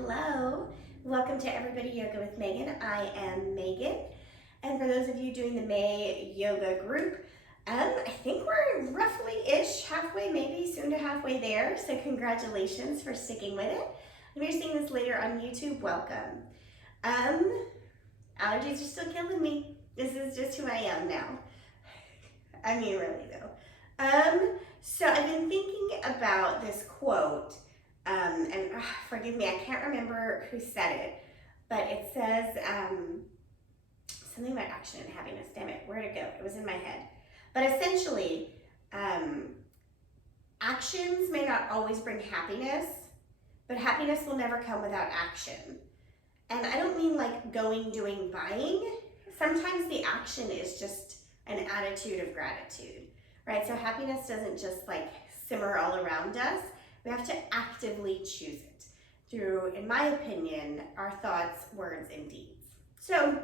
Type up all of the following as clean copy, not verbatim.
Hello, welcome to Everybody Yoga with Megan. I am Megan, and for those of you doing the May yoga group, I think we're roughly-ish halfway, maybe soon to halfway there, so congratulations for sticking with it. If you're seeing this later on YouTube, welcome. Allergies are still killing me. This is just who I am now. I mean, really though. So I've been thinking about this quote, and forgive me, I can't remember who said it, but it says something about action and happiness. Damn it, where'd it go? It was in my head. But essentially, actions may not always bring happiness, but happiness will never come without action. And I don't mean like going, doing, buying. Sometimes the action is just an attitude of gratitude, right? So happiness doesn't just like simmer all around us. We have to actively choose it through, in my opinion, our thoughts, words, and deeds. So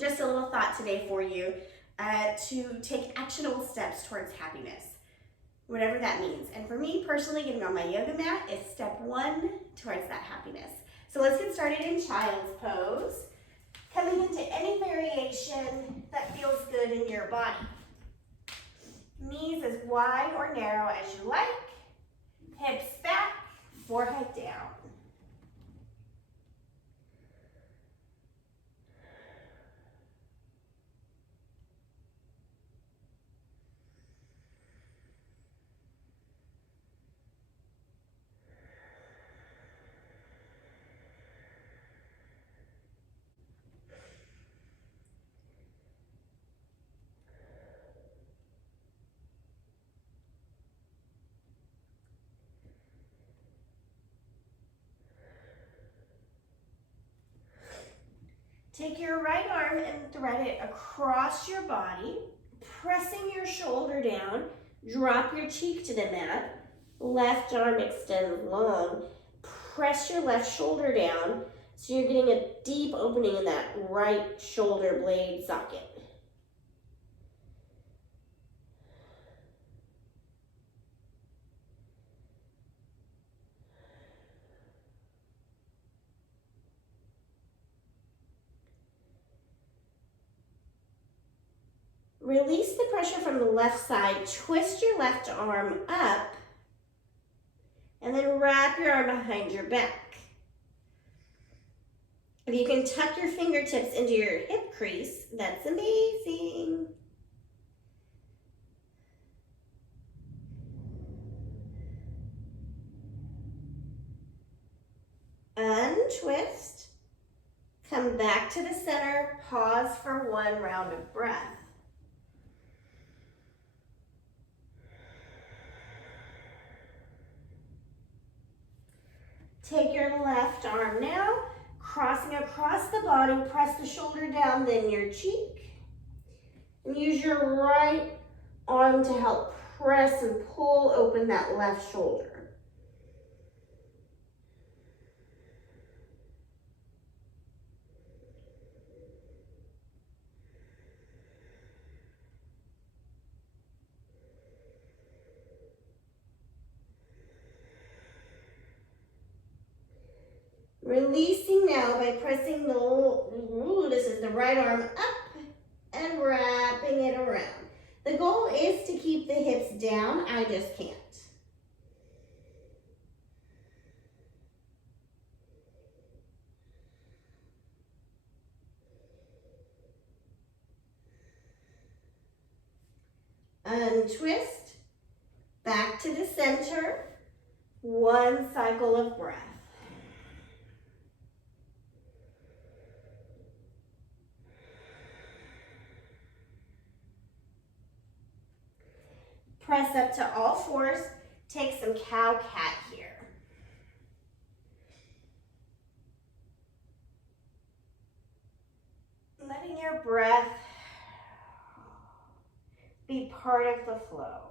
just a little thought today for you to take actionable steps towards happiness, whatever that means. And for me personally, getting on my yoga mat is step one towards that happiness. So let's get started in child's pose. Coming into any variation that feels good in your body. Knees as wide or narrow as you like. Hips back, forehead down. Take your right arm and thread it across your body, pressing your shoulder down. Drop your cheek to the mat. Left arm extends long. Press your left shoulder down so you're getting a deep opening in that right shoulder blade socket. Release the pressure from the left side. Twist your left arm up and then wrap your arm behind your back. If you can tuck your fingertips into your hip crease, that's amazing. Untwist. Come back to the center. Pause for one round of breath. Take your left arm now, crossing across the body, press the shoulder down, then your cheek. And use your right arm to help press and pull open that left shoulder. Releasing now by pressing this is the right arm up and wrapping it around. The goal is to keep the hips down, I just can't. Untwist, back to the center, one cycle of breath. Press up to all fours. Take some cow-cat here. Letting your breath be part of the flow.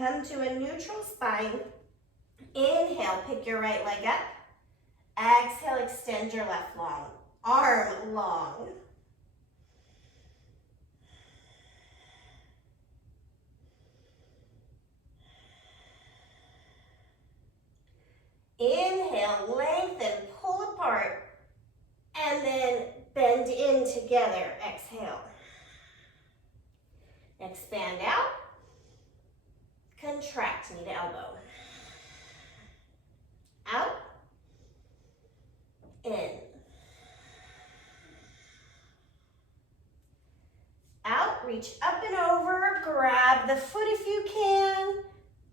Come to a neutral spine. Inhale, pick your right leg up. Exhale, extend your left arm long. Inhale, lengthen, pull apart, and then bend in together. Exhale. Expand out. Contract, knee to elbow. Out. In. Out, reach up and over. Grab the foot if you can.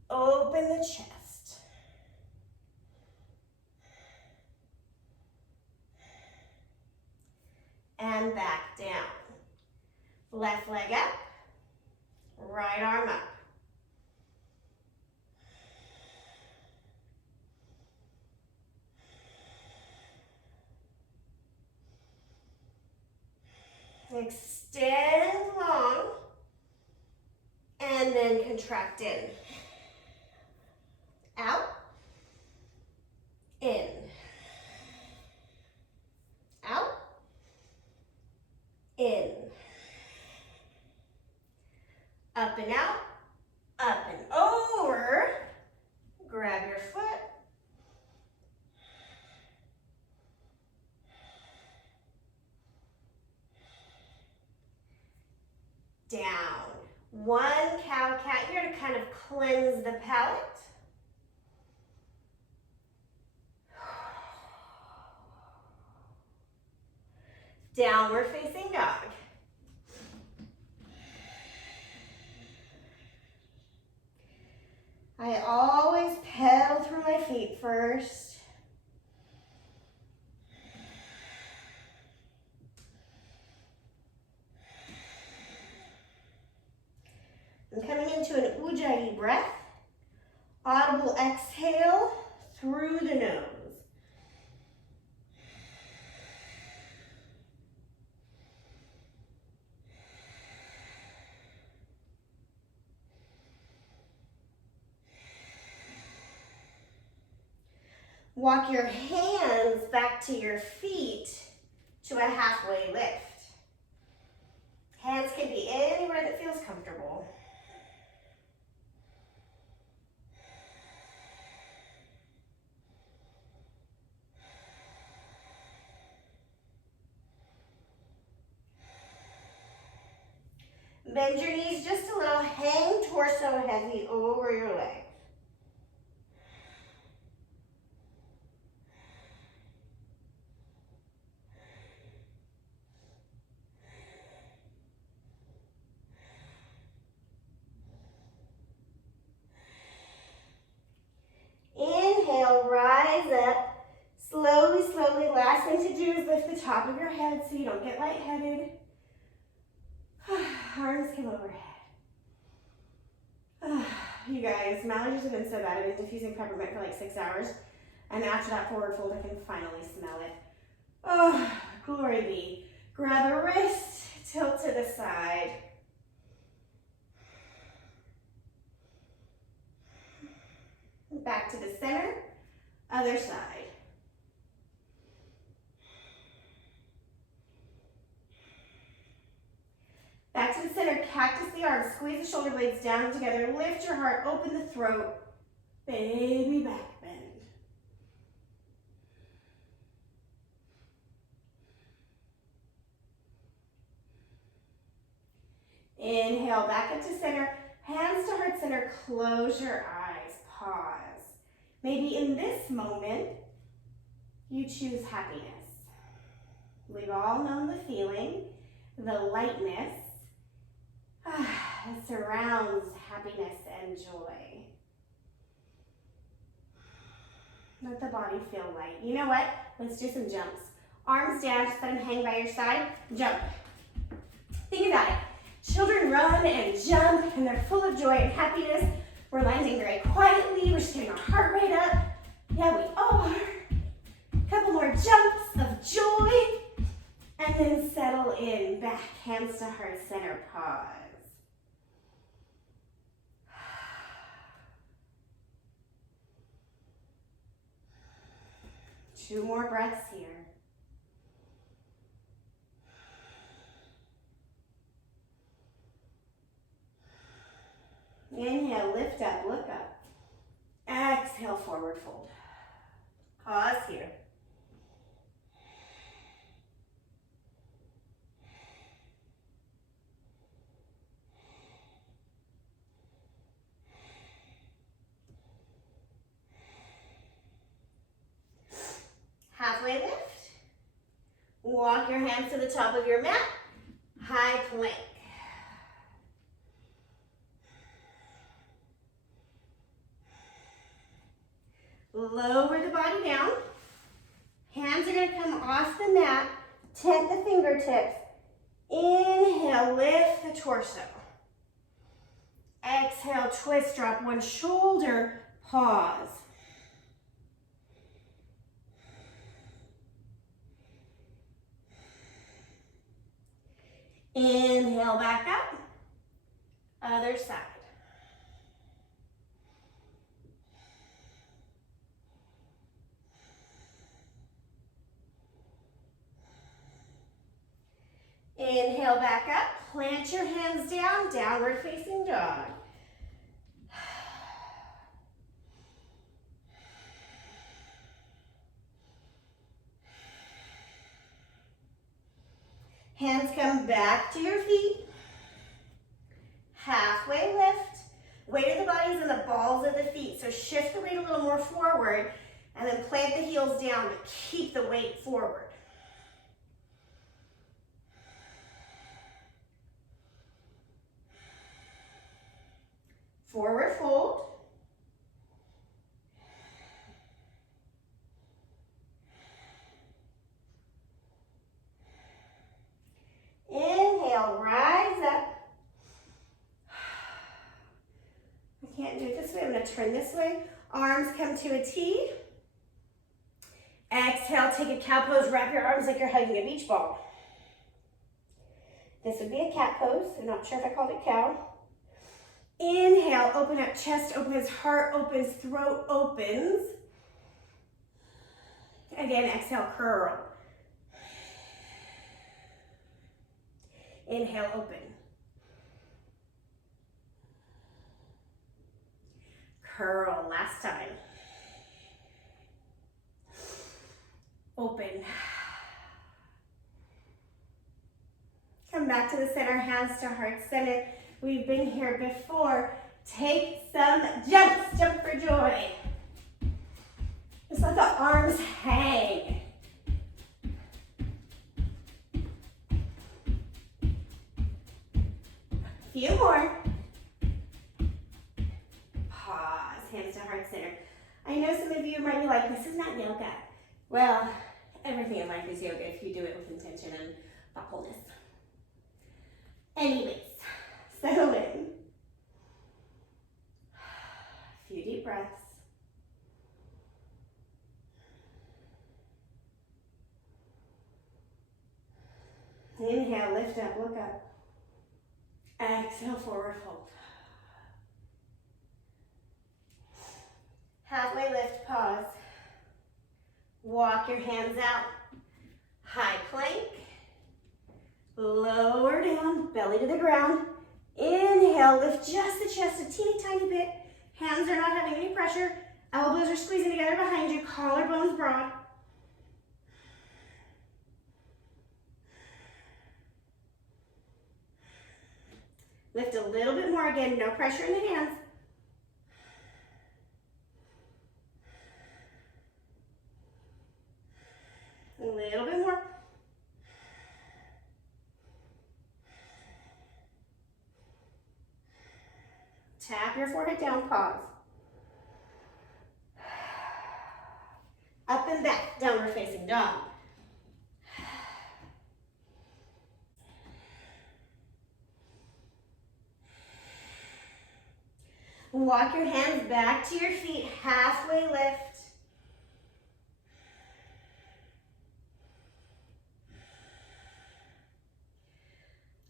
Open the chest. And back down. Left leg up. Right arm up. Extend long, and then contract in. Out, in. Out, in. Up and out, up and over. Grab your foot. Down. One cow-cat here to kind of cleanse the palate. Downward facing dog. I always pedal through my feet first. I'm coming into an Ujjayi breath. Audible exhale through the nose. Walk your hands back to your feet to a halfway lift. Hands can be anywhere that feels comfortable. Bend your knees just a little, hang torso heavy over your legs. Inhale, rise up. Slowly, slowly. Last thing to do is lift the top of your head so you don't get lightheaded. Arms come overhead. You guys, my allergies have been so bad. I've been diffusing peppermint for like 6 hours. And after that forward fold, I can finally smell it. Oh, glory be. Grab a wrist, tilt to the side. Back to the center, other side. Back to the center, cactus the arms, squeeze the shoulder blades down together, lift your heart, open the throat, baby back bend. Inhale, back up to center, hands to heart center, close your eyes, pause. Maybe in this moment, you choose happiness. We've all known the feeling, the lightness that surrounds happiness and joy. Let the body feel light. You know what? Let's do some jumps. Arms down, just let them hang by your side. Jump. Think about it. Children run and jump, and they're full of joy and happiness. We're landing very quietly. We're just getting our heart rate up. Yeah, we are. Couple more jumps of joy. And then settle in. Back, hands to heart center, pause. 2 more breaths here. Inhale, lift up, look up. Exhale, forward fold. Pause here. Halfway lift. Walk your hands to the top of your mat. High plank. Lower the body down. Hands are going to come off the mat. Tent the fingertips. Inhale, lift the torso. Exhale, twist, drop one shoulder, pause. Inhale, back up. Other side. Inhale, back up. Plant your hands down, downward facing dog. Hands come back to your feet. Halfway lift. Weight of the body is in the balls of the feet, so shift the weight a little more forward and then plant the heels down, but keep the weight forward. Forward fold. Inhale, rise up. I can't do it this way. I'm going to turn this way. Arms come to a T. Exhale, take a cow pose. Wrap your arms like you're hugging a beach ball. This would be a cat pose. I'm not sure if I called it cow. Inhale, open up, chest opens, heart opens, throat opens. Again, exhale, curl. Inhale, open. Curl, last time. Open. Come back to the center, hands to heart center. We've been here before. Take some jumps, jump for joy. Just let the arms hang. Few more. Pause, hands to heart center. I know some of you might be like, this is not yoga. Well, everything in life is yoga if you do it with intention and thoughtfulness. Anyways, settle in. A few deep breaths. Inhale, lift up, look up. Exhale, forward fold. Halfway lift, pause. Walk your hands out. High plank. Lower down, belly to the ground. Inhale, lift just the chest a teeny tiny bit. Hands are not having any pressure. Elbows are squeezing together behind you. Collarbones broad. Lift a little bit more again, no pressure in the hands. A little bit more. Tap your forehead down, pause. Up and back, downward facing dog. Walk your hands back to your feet, halfway lift.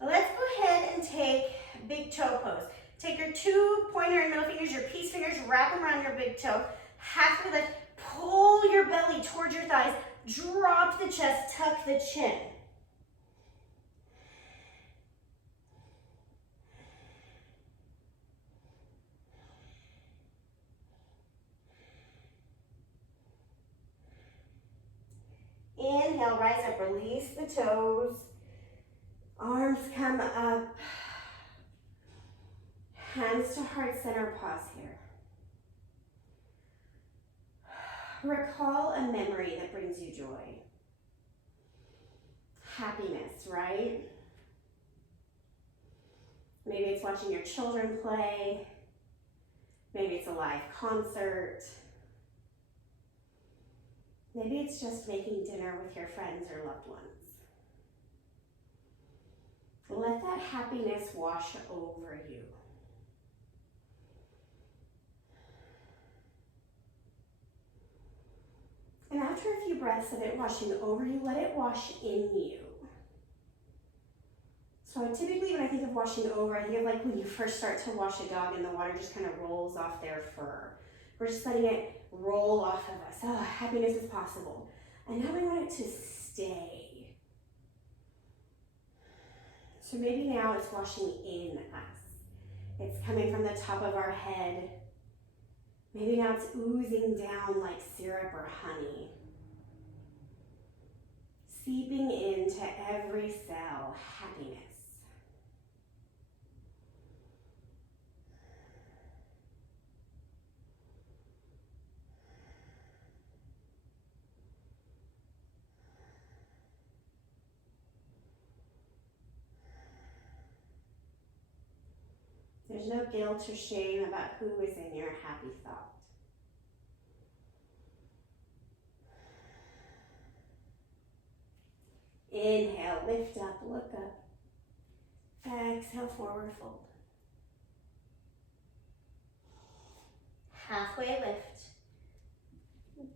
Let's go ahead and take big toe pose. Take your 2 pointer and middle fingers, your peace fingers, wrap them around your big toe. Halfway lift, pull pull your belly towards your thighs. Drop the chest, tuck the chin. Inhale, rise up, release the toes. Arms come up. Hands to heart center, pause here. Recall a memory that brings you joy. Happiness, right? Maybe it's watching your children play. Maybe it's a live concert. Maybe it's just making dinner with your friends or loved ones. Let that happiness wash over you. And after a few breaths of it washing over you, let it wash in you. So typically when I think of washing over, I think of like when you first start to wash a dog and the water just kind of rolls off their fur. We're just letting it roll off of us. Oh, happiness is possible. And now we want it to stay. So maybe now it's washing in us. It's coming from the top of our head. Maybe now it's oozing down like syrup or honey. Seeping into every cell, happiness. There's no guilt or shame about who is in your happy thought. Inhale, lift up, look up. Exhale, forward fold. Halfway lift.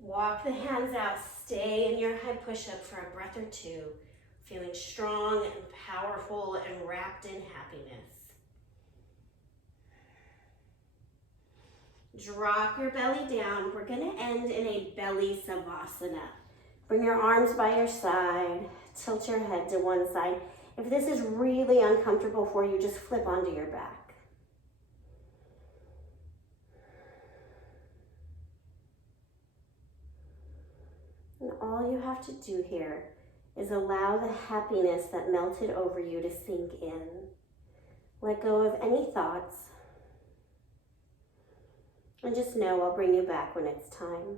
Walk the hands out, stay in your high push-up for a breath or two, feeling strong and powerful and wrapped in happiness. Drop your belly down. We're gonna end in a belly Savasana. Bring your arms by your side, tilt your head to one side. If this is really uncomfortable for you, just flip onto your back. And all you have to do here is allow the happiness that melted over you to sink in. Let go of any thoughts. And just know I'll bring you back when it's time.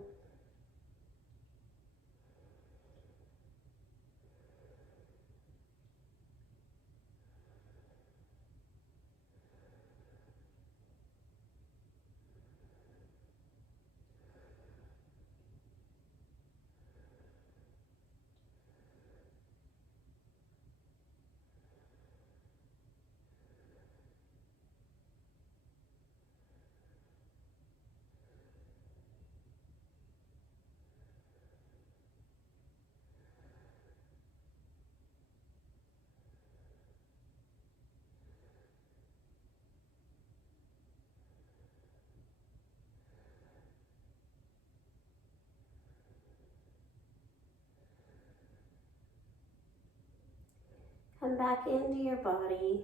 Come back into your body,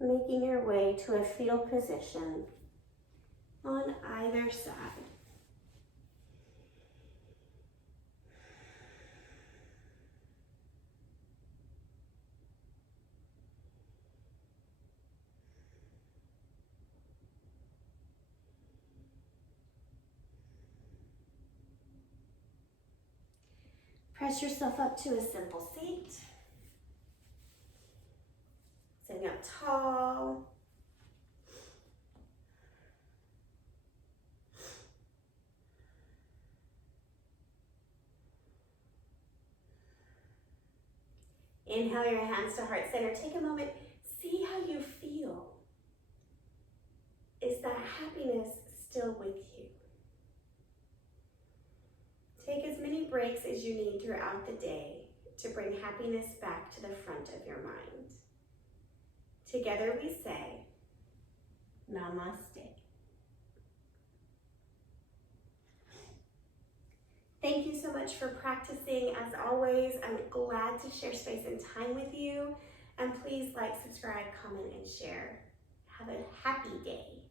making your way to a fetal position on either side. Press yourself up to a simple seat. Sitting up tall. Inhale your hands to heart center. Take a moment, see how you feel. Is that happiness still with you? Take as many breaks as you need throughout the day to bring happiness back to the front of your mind. Together we say, Namaste. Thank you so much for practicing. As always, I'm glad to share space and time with you. And please like, subscribe, comment, and share. Have a happy day.